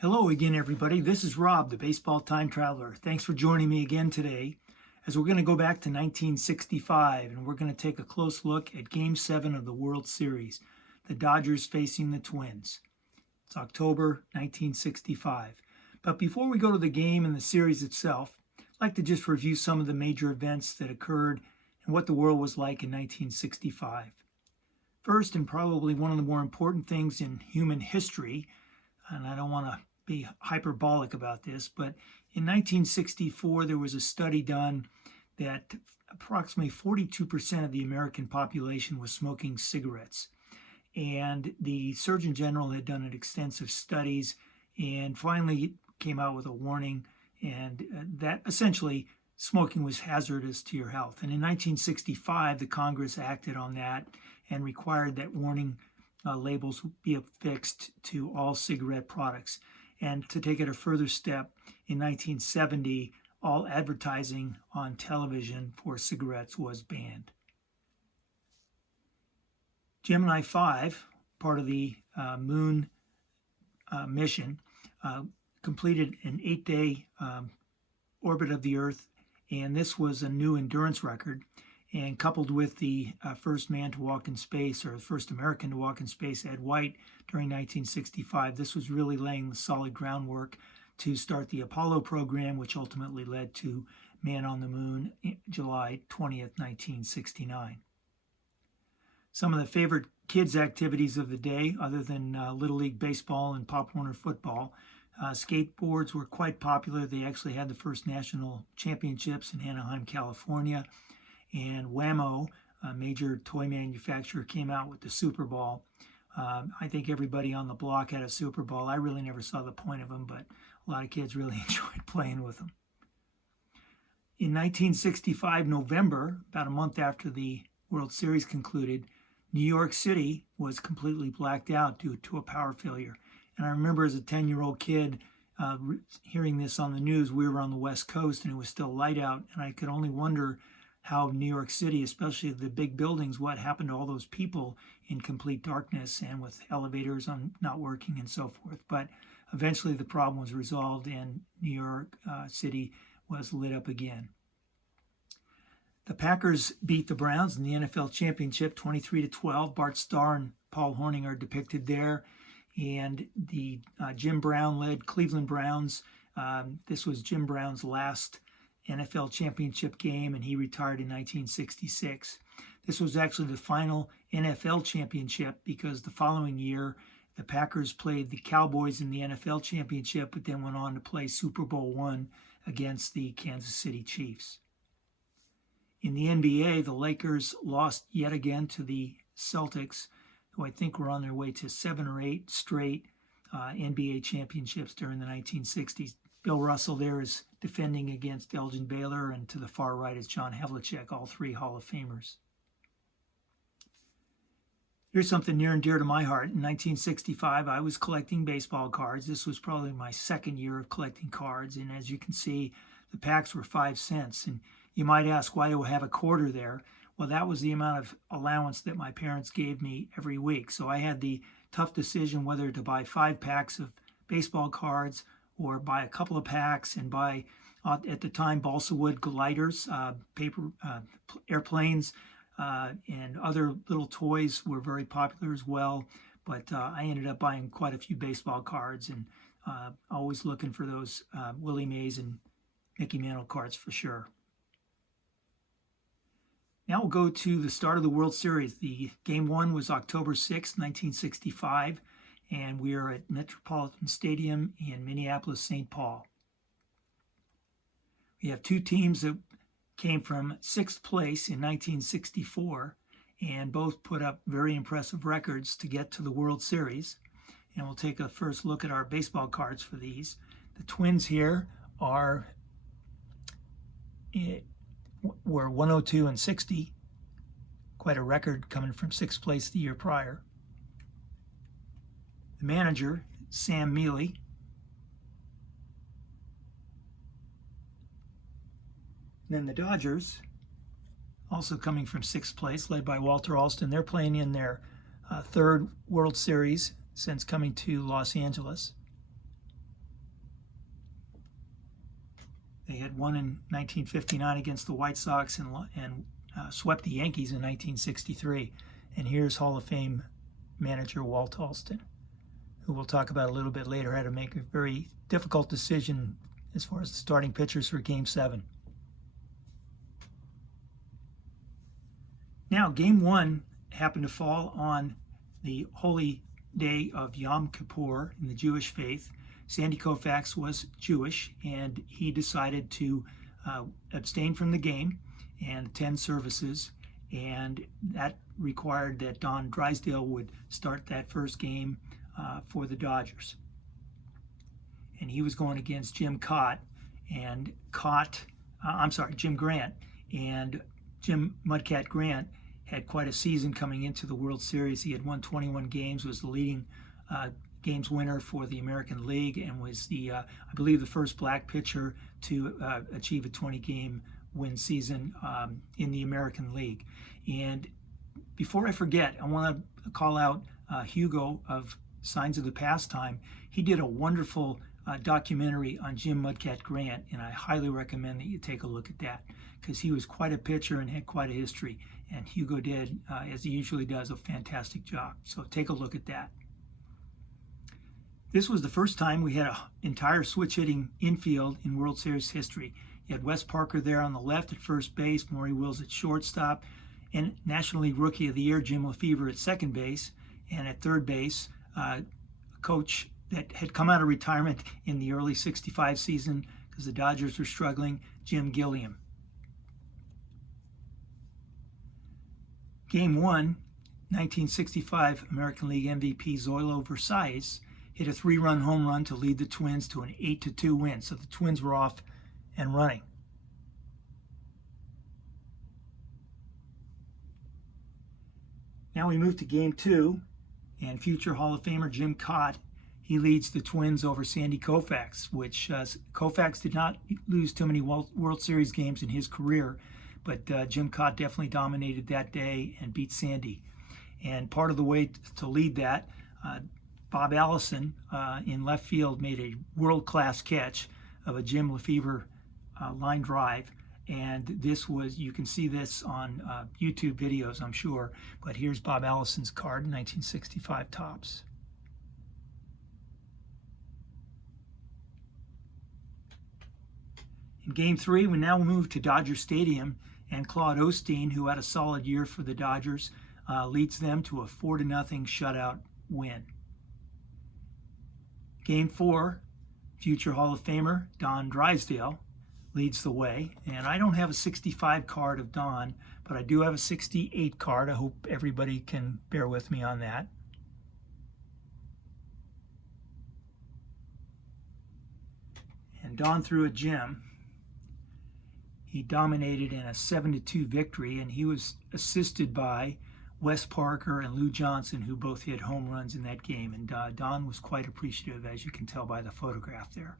Hello again, everybody. This is Rob, the baseball time traveler. Thanks for joining me again today as we're going to go back to 1965 and we're going to take a close look at Game 7 of the World Series, the Dodgers facing the Twins. It's October 1965. But before we go to the game and the series itself, I'd like to just review some of the major events that occurred and what the world was like in 1965. First, and probably one of the more important things in human history, and I don't want to be hyperbolic about this, but in 1964 there was a study done that approximately 42% of the American population was smoking cigarettes. And the Surgeon General had done extensive studies and finally came out with a warning, and that essentially smoking was hazardous to your health. And in 1965, the Congress acted on that and required that warning labels be affixed to all cigarette products. And to take it a further step, in 1970, all advertising on television for cigarettes was banned. Gemini 5, part of the moon mission, completed an 8-day orbit of the Earth, and this was a new endurance record. And coupled with the first man to walk in space, or the first American to walk in space, Ed White, during 1965, this was really laying the solid groundwork to start the Apollo program, which ultimately led to Man on the Moon, July 20th, 1969. Some of the favorite kids' activities of the day, other than Little League Baseball and Pop Warner football, skateboards were quite popular. They actually had the first national championships in Anaheim, California. And Wham-O, a major toy manufacturer, came out with the Super Ball. I think everybody on the block had a Super Ball. I really never saw the point of them, but a lot of kids really enjoyed playing with them. In 1965, November, about a month after the World Series concluded, New York City was completely blacked out due to a power failure. And I remember as a 10-year-old kid hearing this on the news. We were on the West Coast and it was still light out, and I could only wonder how New York City, especially the big buildings, what happened to all those people in complete darkness and with elevators not working and so forth. But eventually the problem was resolved and New York City was lit up again. The Packers beat the Browns in the NFL Championship 23-12. Bart Starr and Paul Hornung are depicted there. And the Jim Brown-led Cleveland Browns, this was Jim Brown's last NFL championship game, and he retired in 1966. This was actually the final NFL championship because the following year the Packers played the Cowboys in the NFL championship, but then went on to play Super Bowl I against the Kansas City Chiefs. In the NBA, the Lakers lost yet again to the Celtics, who I think were on their way to 7 or 8 straight NBA championships during the 1960s. Bill Russell there is defending against Elgin Baylor, and to the far right is John Havlicek, all three Hall of Famers. Here's something near and dear to my heart. In 1965, I was collecting baseball cards. This was probably my second year of collecting cards, and as you can see, the packs were 5 cents. And you might ask, why do I have a quarter there? Well, that was the amount of allowance that my parents gave me every week. So I had the tough decision whether to buy 5 packs of baseball cards or buy a couple of packs and buy, at the time, balsa wood gliders, paper airplanes, and other little toys were very popular as well. But I ended up buying quite a few baseball cards and always looking for those Willie Mays and Mickey Mantle cards for sure. Now we'll go to the start of the World Series. The Game 1 was October 6, 1965. And we are at Metropolitan Stadium in Minneapolis, St. Paul. We have two teams that came from 6th place in 1964 and both put up very impressive records to get to the World Series. And we'll take a first look at our baseball cards for these. The Twins here were 102 and 60, quite a record coming from 6th place the year prior. The manager, Sam Mealy. And then the Dodgers, also coming from 6th place, led by Walter Alston. They're playing in their 3rd World Series since coming to Los Angeles. They had won in 1959 against the White Sox and swept the Yankees in 1963. And here's Hall of Fame manager Walt Alston, who we'll talk about a little bit later, had to make a very difficult decision as far as the starting pitchers for Game 7. Now, Game 1 happened to fall on the holy day of Yom Kippur in the Jewish faith. Sandy Koufax was Jewish, and he decided to abstain from the game and attend services, and that required that Don Drysdale would start that first game for the Dodgers. And he was going against Jim Kaat, and Jim Grant, and Jim Mudcat Grant had quite a season coming into the World Series. He had won 21 games, was the leading games winner for the American League, and was the, I believe, the first black pitcher to achieve a 20-game win season in the American League. And before I forget, I want to call out Hugo of Signs of the Pastime. He did a wonderful documentary on Jim Mudcat Grant, and I highly recommend that you take a look at that, because he was quite a pitcher and had quite a history. And Hugo did, as he usually does, a fantastic job. So take a look at that. This was the first time we had an entire switch-hitting infield in World Series history. You had Wes Parker there on the left at first base, Maury Wills at shortstop, and National League Rookie of the Year Jim Lefevre at second base, and at third base, a coach that had come out of retirement in the early '65 season because the Dodgers were struggling, Jim Gilliam. Game 1, 1965 American League MVP Zoilo Versailles hit a 3-run home run to lead the Twins to an 8-2 win. So the Twins were off and running. Now we move to Game 2, and future Hall of Famer Jim Kaat, he leads the Twins over Sandy Koufax, which Koufax did not lose too many World Series games in his career, but Jim Kaat definitely dominated that day and beat Sandy. And part of the way to lead that, Bob Allison in left field made a world-class catch of a Jim Lefevre line drive. And this was, you can see this on YouTube videos, I'm sure, but here's Bob Allison's card, 1965 Topps. In Game 3, we now move to Dodger Stadium, and Claude Osteen, who had a solid year for the Dodgers, leads them to a 4-0 shutout win. Game 4, future Hall of Famer Don Drysdale leads the way, and I don't have a 65 card of Don, but I do have a 68 card. I hope everybody can bear with me on that. And Don threw at Jim. He dominated in a 7-2 victory, and he was assisted by Wes Parker and Lou Johnson, who both hit home runs in that game. And Don was quite appreciative, as you can tell by the photograph there.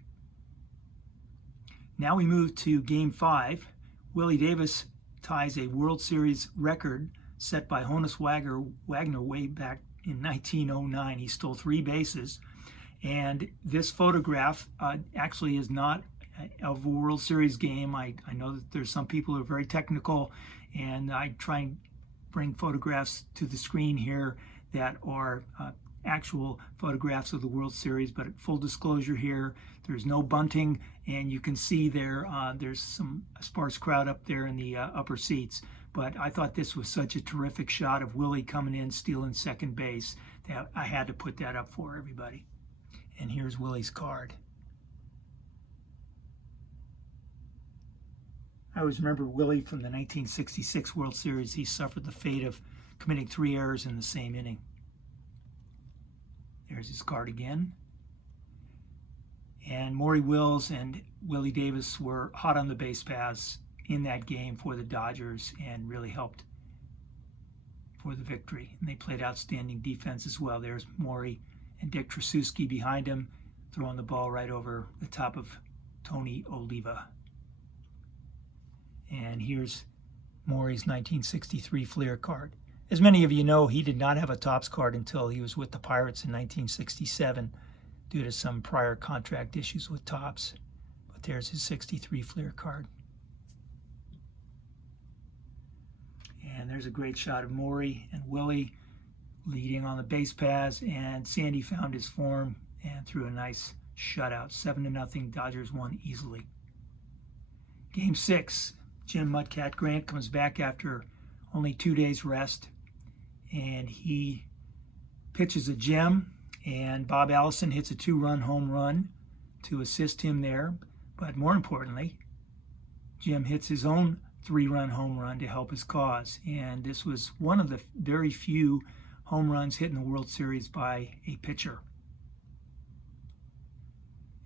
Now we move to Game 5. Willie Davis ties a World Series record set by Honus Wagner way back in 1909. He stole 3 bases. And this photograph actually is not of a World Series game. I know that there's some people who are very technical, and I try and bring photographs to the screen here that are actual photographs of the World Series, but full disclosure here, there's no bunting, and you can see there there's some sparse crowd up there in the upper seats. But I thought this was such a terrific shot of Willie coming in, stealing second base, that I had to put that up for everybody. And here's Willie's card. I always remember Willie from the 1966 World Series. He suffered the fate of committing 3 errors in the same inning. There's his card again. And Maury Wills and Willie Davis were hot on the base paths in that game for the Dodgers and really helped for the victory. And they played outstanding defense as well. There's Maury and Dick Tracewski behind him, throwing the ball right over the top of Tony Oliva. And here's Maury's 1963 Fleer card. As many of you know, he did not have a Topps card until he was with the Pirates in 1967 due to some prior contract issues with Topps. But there's his 63 Fleer card. And there's a great shot of Maury and Willie leading on the base paths, and Sandy found his form and threw a nice shutout. 7-0, Dodgers won easily. Game 6, Jim Mudcat Grant comes back after only 2 days rest, and he pitches a gem, and Bob Allison hits a 2-run home run to assist him there. But more importantly, Jim hits his own 3-run home run to help his cause, and this was one of the very few home runs hit in the World Series by a pitcher.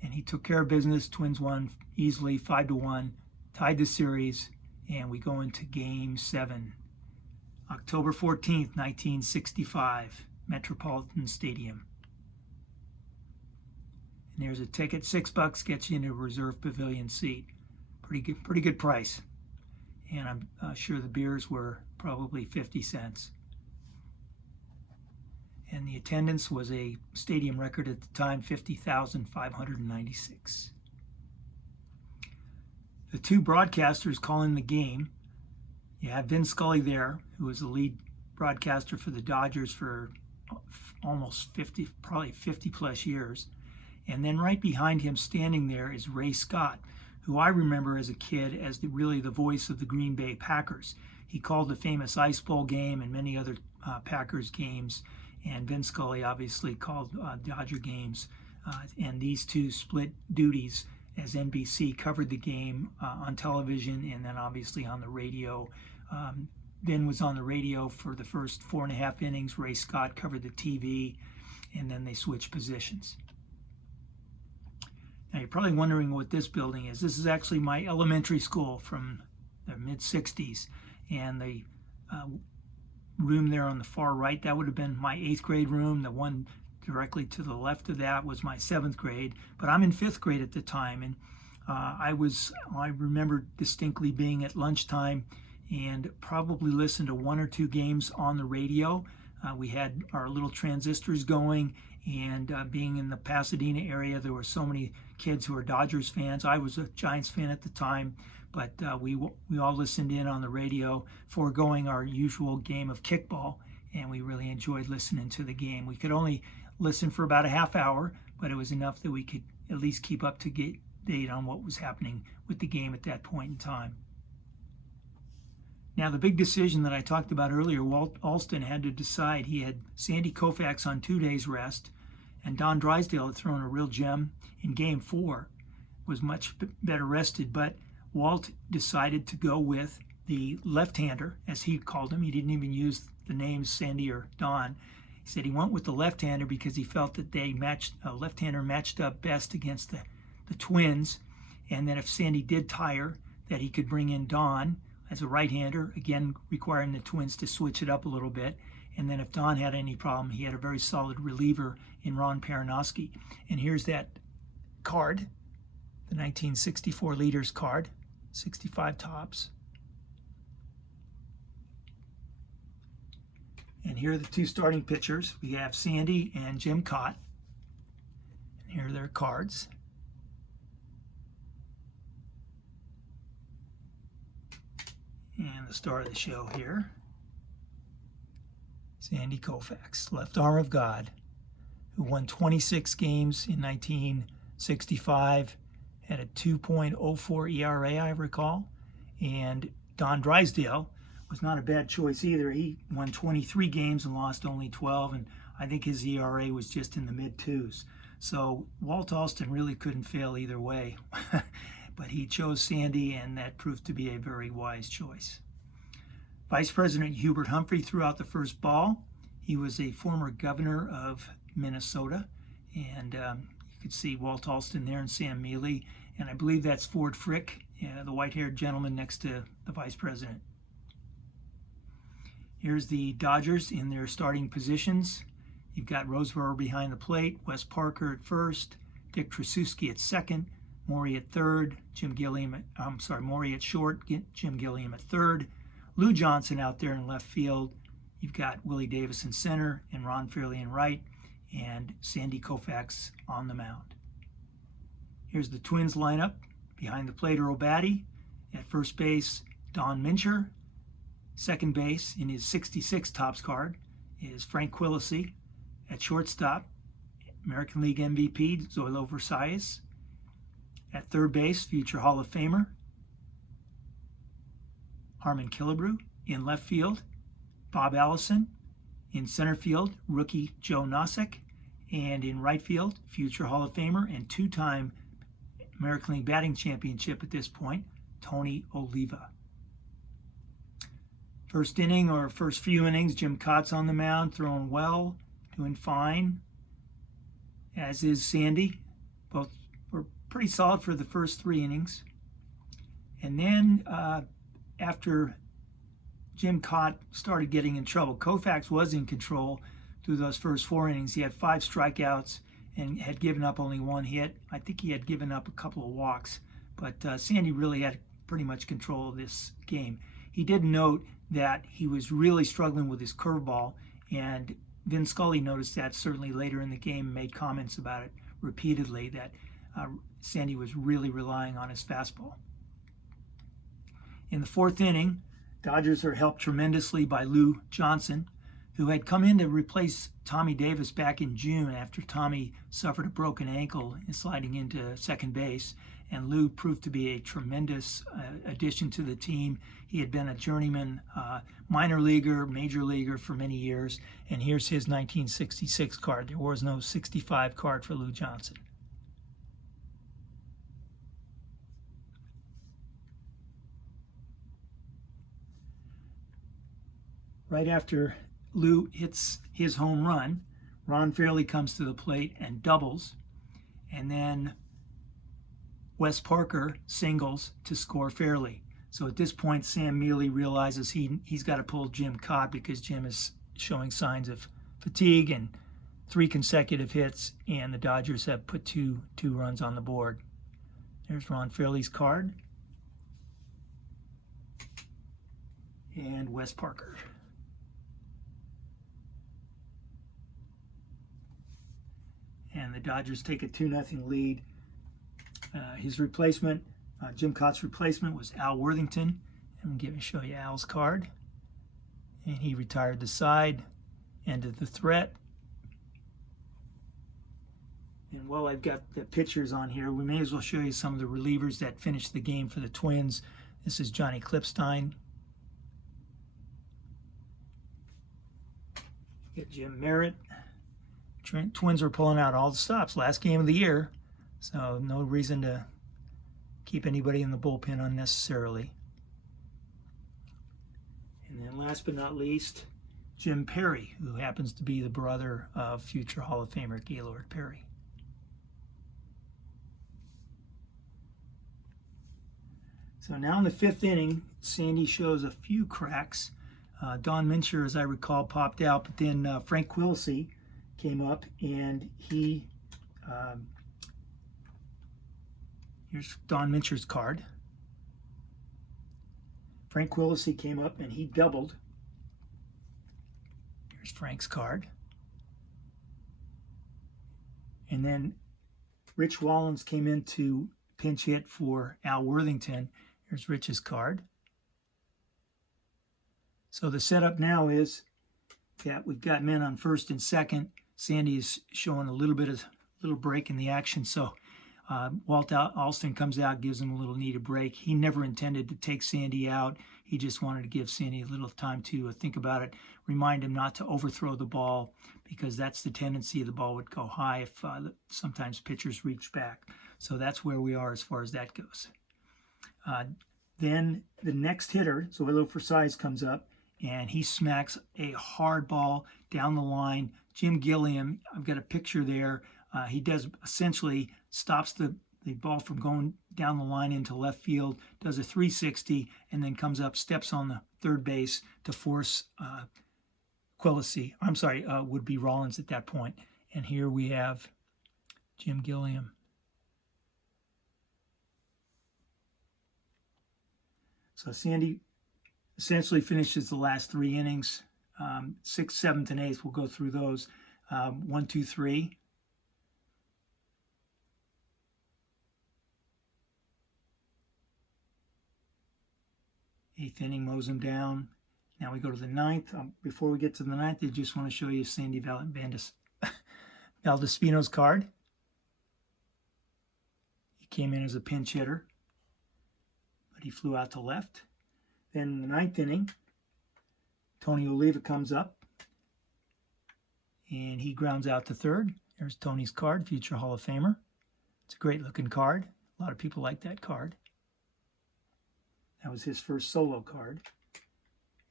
And he took care of business. Twins won easily, 5-1, tied the series, and we go into Game 7. October 14th, 1965, Metropolitan Stadium. And there's a ticket, $6, gets you into a reserve pavilion seat. Pretty good price. And I'm sure the beers were probably 50 cents. And the attendance was a stadium record at the time, 50,596. The two broadcasters calling the game, you have Vin Scully there, who was the lead broadcaster for the Dodgers for almost 50, probably 50 plus years. And then right behind him standing there is Ray Scott, who I remember as a kid as really the voice of the Green Bay Packers. He called the famous Ice Bowl game and many other Packers games, and Vin Scully obviously called Dodger games. And these two split duties as NBC covered the game on television and then obviously on the radio. Vin was on the radio for the first 4.5 innings. Ray Scott covered the TV, and then they switched positions. Now you're probably wondering what this building is. This is actually my elementary school from the mid-60s, and the room there on the far right, that would have been my 8th grade room. The one directly to the left of that was my 7th grade, but I'm in 5th grade at the time, and I remember distinctly being at lunchtime and probably listened to 1 or 2 games on the radio. We had our little transistors going, and being in the Pasadena area, there were so many kids who were Dodgers fans. I was a Giants fan at the time, but we all listened in on the radio, foregoing our usual game of kickball, and we really enjoyed listening to the game. We could only listen for about a half hour, but it was enough that we could at least keep up to date on what was happening with the game at that point in time. Now, the big decision that I talked about earlier, Walt Alston had to decide. He had Sandy Koufax on 2 days rest, and Don Drysdale had thrown a real gem in Game 4, was much better rested, but Walt decided to go with the left-hander, as he called him. He didn't even use the names Sandy or Don. He said he went with the left-hander because he felt that left-hander matched up best against the Twins, and that if Sandy did tire, that he could bring in Don as a right-hander, again requiring the Twins to switch it up a little bit. And then if Don had any problem, he had a very solid reliever in Ron Peronoski. And here's that card, the 1964 Leaders card, 65 tops. And here are the two starting pitchers. We have Sandy and Jim Kaat. And here are their cards. And the star of the show here, Sandy Koufax, left arm of God, who won 26 games in 1965, had a 2.04 ERA, I recall. And Don Drysdale was not a bad choice either. He won 23 games and lost only 12, and I think his ERA was just in the mid-2s. So Walt Alston really couldn't fail either way. But he chose Sandy, and that proved to be a very wise choice. Vice President Hubert Humphrey threw out the first ball. He was a former governor of Minnesota, and you could see Walt Alston there and Sam Mealy, and I believe that's Ford Frick, the white-haired gentleman next to the vice president. Here's the Dodgers in their starting positions. You've got Roseboro behind the plate, Wes Parker at first, Dick Tracewski at second, Maury at third, Maury at short, Jim Gilliam at third, Lou Johnson out there in left field. You've got Willie Davis in center and Ron Fairley in right, and Sandy Koufax on the mound. Here's the Twins lineup Behind the plate, Earl Batty. At first base, Don Mincher. Second base, in his 66 Topps card, is Frank Quillisi. At shortstop, American League MVP, Zoilo Versalles. At third base, future Hall of Famer, Harmon Killebrew. In left field, Bob Allison. In center field, rookie Joe Nosek. And in right field, future Hall of Famer and two-time American League batting championship at this point, Tony Oliva. First inning or first few innings, Jim Kaat's on the mound, throwing well, doing fine, as is Sandy. Both were pretty solid for the first 3 innings. And then after Jim Kaat started getting in trouble, Koufax was in control through those first 4 innings. He had 5 strikeouts and had given up only 1 hit. I think he had given up a couple of walks, but Sandy really had pretty much control of this game. He did note that he was really struggling with his curveball, and Vin Scully noticed that certainly later in the game and made comments about it repeatedly, that Sandy was really relying on his fastball. In the 4th inning, Dodgers are helped tremendously by Lou Johnson, who had come in to replace Tommy Davis back in June after Tommy suffered a broken ankle in sliding into second base. And Lou proved to be a tremendous addition to the team. He had been a journeyman minor leaguer, major leaguer for many years. And here's his 1966 card. There was no 65 card for Lou Johnson. Right after Lou hits his home run, Ron Fairley comes to the plate and doubles. And then Wes Parker singles to score Fairley. So at this point, Sam Mealy realizes he's got to pull Jim Kaat because Jim is showing signs of fatigue, and 3 consecutive hits, and the Dodgers have put two runs on the board. There's Ron Fairley's card. And Wes Parker. And the Dodgers take a 2-0 lead. His replacement, Jim Kaat's replacement, was Al Worthington. I'm going to show you Al's card. And he retired the side, ended the threat. And while I've got the pitchers on here, we may as well show you some of the relievers that finished the game for the Twins. This is Johnny Klipstein. Get Jim Merritt. Twins were pulling out all the stops. Last game of the year. So no reason to keep anybody in the bullpen unnecessarily. And then last but not least, Jim Perry, who happens to be the brother of future Hall of Famer Gaylord Perry. So now in the 5th inning, Sandy shows a few cracks. Don Mincher, as I recall, popped out, but then Frank Quillisi came up, and he here's Don Mincher's card. Frank Quillisi came up and he doubled. Here's Frank's card. And then Rich Wallens came in to pinch hit for Al Worthington. Here's Rich's card. So the setup now is that we've got men on first and second. Sandy is showing a little break in the action, so Walt Alston comes out, gives him a little needed break. He never intended to take Sandy out. He just wanted to give Sandy a little time to think about it, remind him not to overthrow the ball, because that's the tendency. The ball would go high if sometimes pitchers reach back. So that's where we are as far as that goes. Then the next hitter, Zoilo Versalles, comes up, and he smacks a hard ball down the line. Jim Gilliam, I've got a picture there. He does essentially stops the ball from going down the line into left field, does a 360, and then comes up, steps on the third base to force Quillisi. I'm sorry, would be Rollins at that point. And here we have Jim Gilliam. So Sandy essentially finishes the last 3 innings. 6th, 7th, and 8th. We'll go through those. 1, 2, 3. 8th inning, mows him down. Now we go to the 9th. Before we get to the 9th, I just want to show you Sandy Valdespino's card. He came in as a pinch hitter, but he flew out to left. Then in the 9th inning, Tony Oliva comes up, and he grounds out to third. There's Tony's card, future Hall of Famer. It's a great looking card. A lot of people like that card. That was his first solo card.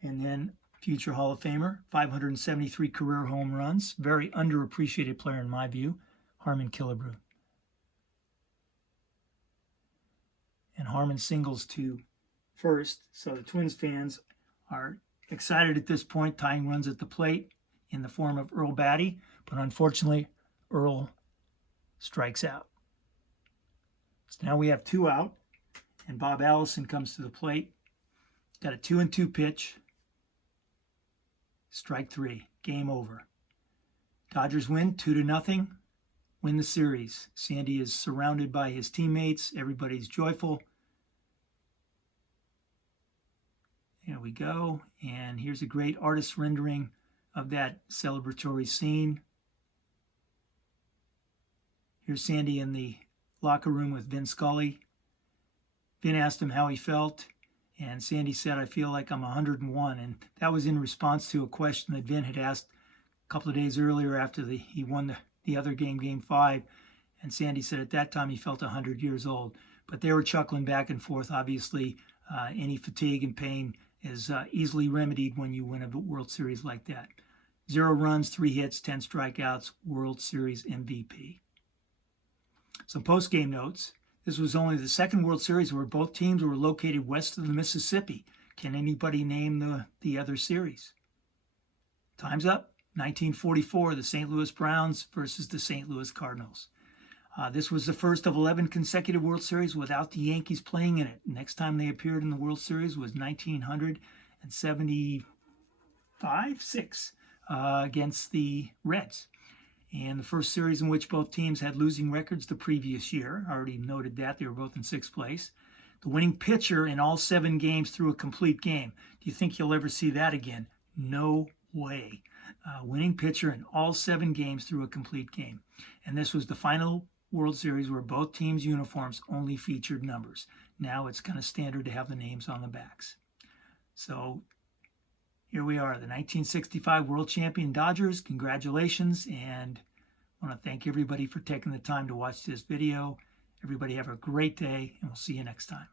And then future Hall of Famer, 573 career home runs. Very underappreciated player in my view, Harmon Killebrew. And Harmon singles to first. So the Twins fans are excited at this point, tying runs at the plate in the form of Earl Batty. But unfortunately, Earl strikes out. So now we have 2 out. And Bob Allison comes to the plate. Got a 2-2 pitch. Strike 3. Game over. Dodgers win 2-0. Win the series. Sandy is surrounded by his teammates. Everybody's joyful. Here we go. And here's a great artist rendering of that celebratory scene. Here's Sandy in the locker room with Vin Scully. Vin asked him how he felt, and Sandy said, "I feel like I'm 101." And that was in response to a question that Vin had asked a couple of days earlier after he won the other game, Game 5. And Sandy said at that time he felt 100 years old. But they were chuckling back and forth. Obviously, any fatigue and pain is easily remedied when you win a World Series like that. 0 runs, 3 hits, 10 strikeouts, World Series MVP. Some post-game notes. This was only the second World Series where both teams were located west of the Mississippi. Can anybody name the other series? Time's up. 1944, the St. Louis Browns versus the St. Louis Cardinals. This was the first of 11 consecutive World Series without the Yankees playing in it. Next time they appeared in the World Series was 1975-6 against the Reds. And the first series in which both teams had losing records the previous year. I already noted that. They were both in 6th place. The winning pitcher in all 7 games threw a complete game. Do you think you'll ever see that again? No way. Winning pitcher in all 7 games threw a complete game. And this was the final World Series where both teams' uniforms only featured numbers. Now it's kind of standard to have the names on the backs. So here we are, the 1965 World Champion Dodgers. Congratulations, and I want to thank everybody for taking the time to watch this video. Everybody have a great day, and we'll see you next time.